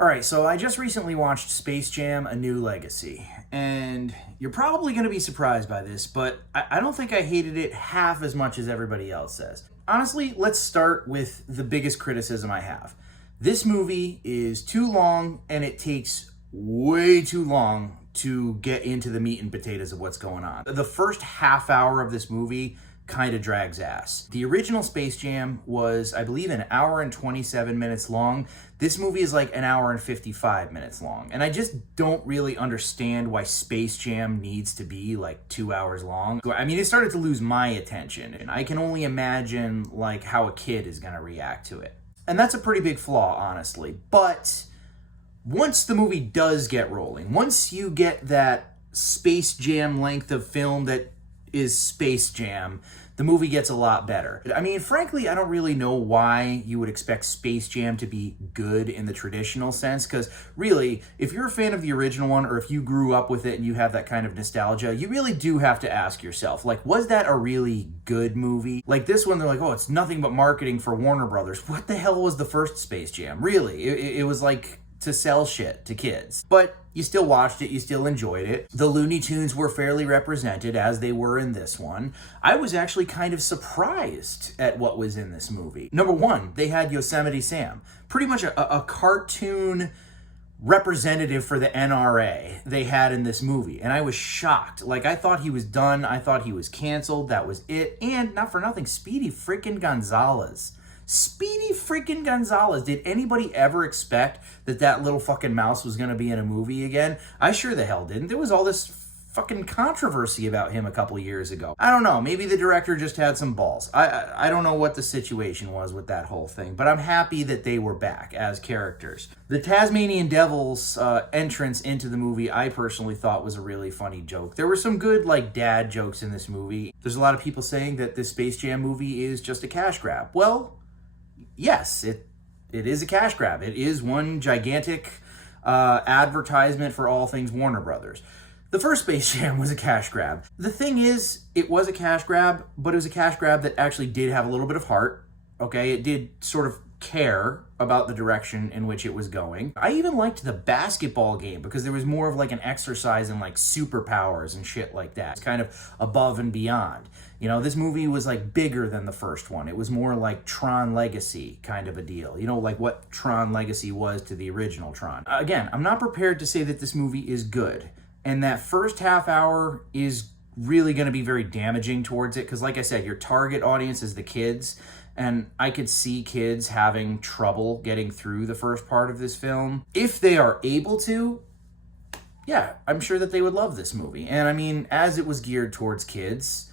All right, so I just recently watched Space Jam: A New Legacy, and you're probably going to be surprised by this, but I don't think I hated it half as much as everybody else says. Honestly, let's start with the biggest criticism I have. This movie is too long, and it takes way too long to get into the meat and potatoes of what's going on. The first half hour of this movie kind of drags ass. The original Space Jam was, I believe, an hour and 27 minutes long. This movie is like an hour and 55 minutes long. And I just don't really understand why Space Jam needs to be like 2 hours long. I mean, it started to lose my attention, and I can only imagine like how a kid is gonna react to it. And that's a pretty big flaw, honestly. But once the movie does get rolling, once you get that Space Jam length of film that is Space Jam, the movie gets a lot better. I mean, frankly, I don't really know why you would expect Space Jam to be good in the traditional sense, because really, if you're a fan of the original one, or if you grew up with it and you have that kind of nostalgia, you really do have to ask yourself, like, was that a really good movie? Like this one, they're like, oh, it's nothing but marketing for Warner Brothers. What the hell was the first Space Jam? Really, it was like to sell shit to kids. But you still watched it, you still enjoyed it. The Looney Tunes were fairly represented, as they were in this one. I was actually kind of surprised at what was in this movie. Number one, they had Yosemite Sam. Pretty much a cartoon representative for the NRA they had in this movie. And I was shocked. Like, I thought he was done. I thought he was canceled. That was it. And not for nothing, Speedy freaking Gonzalez. Speedy freaking Gonzalez. Did anybody ever expect that little fucking mouse was going to be in a movie again? I sure the hell didn't. There was all this fucking controversy about him a couple years ago. I don't know. Maybe the director just had some balls. I don't know what the situation was with that whole thing, but I'm happy that they were back as characters. The Tasmanian Devil's entrance into the movie, I personally thought was a really funny joke. There were some good, like, dad jokes in this movie. There's a lot of people saying that this Space Jam movie is just a cash grab. Well, yes, it is a cash grab. It is one gigantic advertisement for all things Warner Brothers. The first Space Jam was a cash grab. The thing is, it was a cash grab, but it was a cash grab that actually did have a little bit of heart, okay? It did sort of care about the direction in which it was going. I even liked the basketball game because there was more of like an exercise in like superpowers and shit like that. It's kind of above and beyond. You know, this movie was like bigger than the first one. It was more like Tron Legacy kind of a deal. You know, like what Tron Legacy was to the original Tron. Again, I'm not prepared to say that this movie is good. And that first half hour is really going to be very damaging towards it. Because like I said, your target audience is the kids. And I could see kids having trouble getting through the first part of this film. If they are able to, yeah, I'm sure that they would love this movie. And I mean, as it was geared towards kids,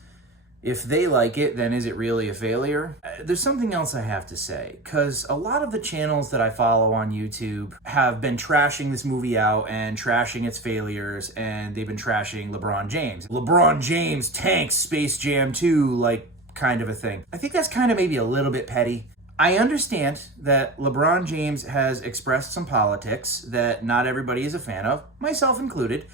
if they like it, then is it really a failure? There's something else I have to say, because a lot of the channels that I follow on YouTube have been trashing this movie out and trashing its failures, and they've been trashing LeBron James. LeBron James tanks Space Jam 2, like, kind of a thing. I think that's kind of maybe a little bit petty. I understand that LeBron James has expressed some politics that not everybody is a fan of, myself included.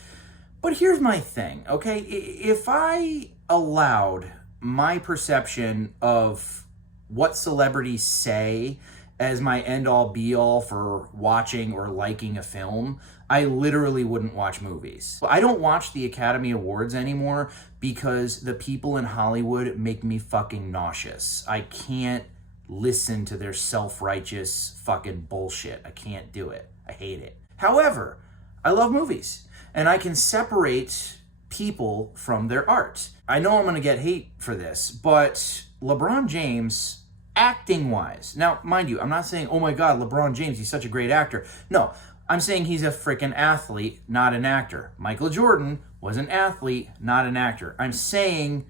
But here's my thing, okay? If I allowed my perception of what celebrities say as my end-all be-all for watching or liking a film, I literally wouldn't watch movies. I don't watch the Academy Awards anymore because the people in Hollywood make me fucking nauseous. I can't listen to their self-righteous fucking bullshit. I can't do it. I hate it. However, I love movies, and I can separate people from their art. I know I'm going to get hate for this, but LeBron James, acting-wise, now, mind you, I'm not saying, oh my God, LeBron James, he's such a great actor. No, I'm saying he's a freaking athlete, not an actor. Michael Jordan was an athlete, not an actor. I'm saying,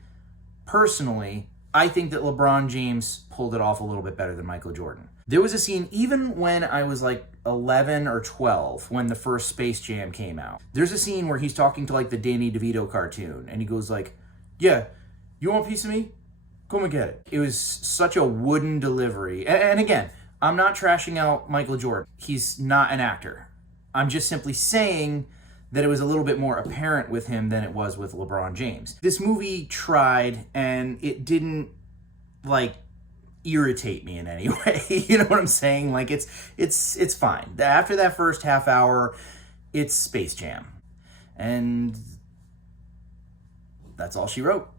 personally, I think that LeBron James pulled it off a little bit better than Michael Jordan. There was a scene, even when I was like 11 or 12, when the first Space Jam came out. There's a scene where he's talking to like the Danny DeVito cartoon, and he goes like, yeah, you want a piece of me? Come and get it. It was such a wooden delivery. And again, I'm not trashing out Michael Jordan. He's not an actor. I'm just simply saying that it was a little bit more apparent with him than it was with LeBron James. This movie tried, and it didn't, like, irritate me in any way. You know what I'm saying? Like it's fine. After that first half hour, it's Space Jam. And that's all she wrote.